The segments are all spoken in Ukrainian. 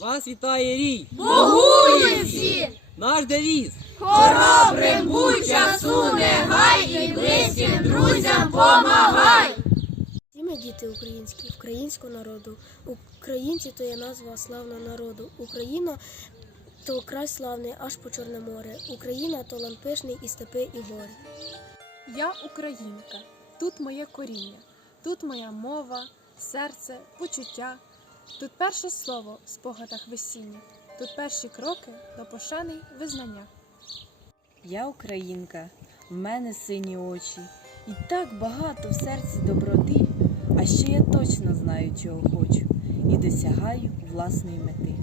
Вас вітає рій! Богує всі! Наш девіз! Хоробрим будь часу не гай і близьким друзям помагай! Всі ми діти українські, українського народу. Українці то є назва славного народу. Україна то край славний аж по Чорне море. Україна то лампишний і степи, і гори. Я українка, тут моє коріння, тут моя мова, серце, почуття. Тут перше слово в спогадах весіння, тут перші кроки до пошани й визнання. Я українка, в мене сині очі, і так багато в серці доброти, а ще я точно знаю, чого хочу, і досягаю власної мети.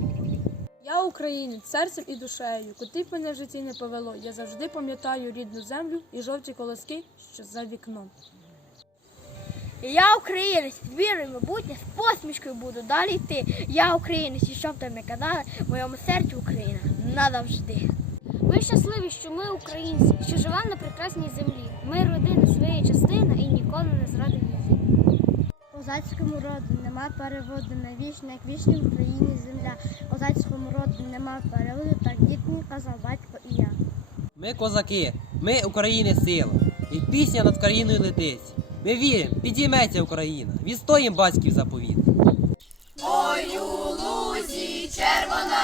Я українець серцем і душею, куди б мене в житті не повело. Я завжди пам'ятаю рідну землю і жовті колоски, що за вікном. Я українець, з вірою в майбутнє, з посмішкою буду далі йти. Я українець, і щоб там не казали, в моєму серці Україна назавжди. Ми щасливі, що ми українці, що живемо на прекрасній землі. Ми родина своєї частини і ніколи не зрадимо її. Козацькому роду нема переводу на вічне, як вічна в Україні земля. Козацькому роду нема переводу, так дід мій казав батько і я. Ми козаки, ми України сила. І пісня над країною летить. Ми віримо, підійметься Україна, відстоїм батьків заповіт. Ой, лузі червона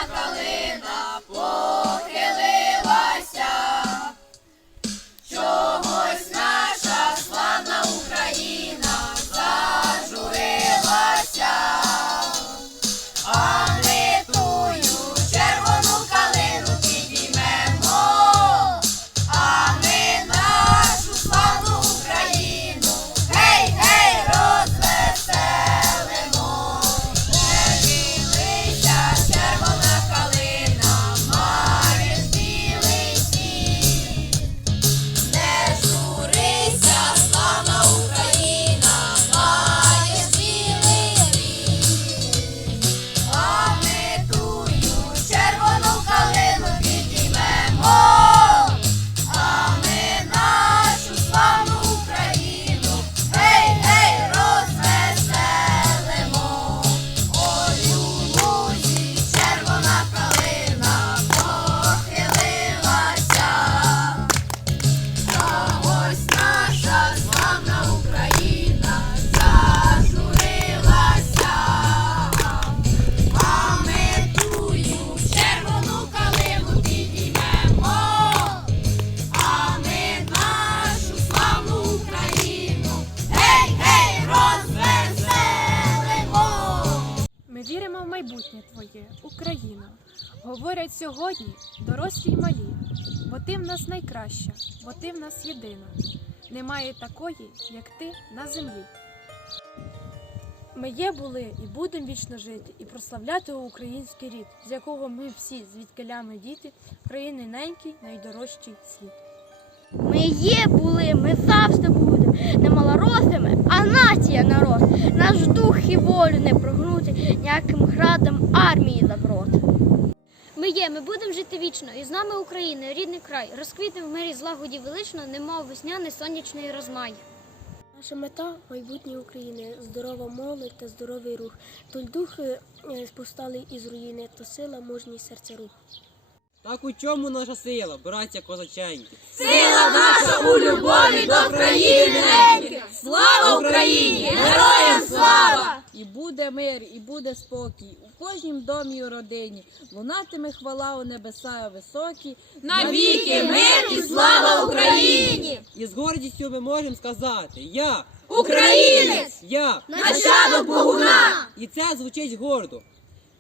віримо в майбутнє твоє, Україна. Говорять сьогодні дорослі й малі, бо ти в нас найкраща, бо ти в нас єдина. Немає такої, як ти на землі. Ми є, були і будемо вічно жити, і прославляти український рід, з якого ми всі, звідкилями діти, країни ненький, найдорожчий світ. Ми є були, ми завжди будемо. Не малоросими, а. Наш волю не прогнути ніяким градом армії заброд. Ми є, ми будемо жити вічно, і з нами Україна, рідний край, розквітне в мирі злагоді велично, немов весняний сонячний розмай. Наша мета майбутнє України, здорова молодь та здоровий рух. То духи е, повстали із руїни, то сила, мужність серця рух. Так у чому наша сила, браття козаченьки? Сила наша у любові до країни. Слава Україні! Героям буде мир, і буде спокій у кожнім домі і родині. Лунатиме хвала у небеса високі. Навіки мир і слава Україні! І з гордістю ми можемо сказати Я, Українець! я. Нащадок Богуна! І це звучить гордо.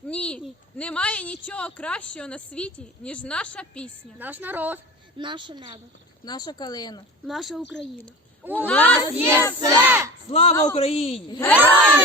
Ні, немає нічого кращого на світі, ніж наша пісня. Наш народ, наше небо. Наша калина. Наша Україна. У нас є все! Слава Україні! Героям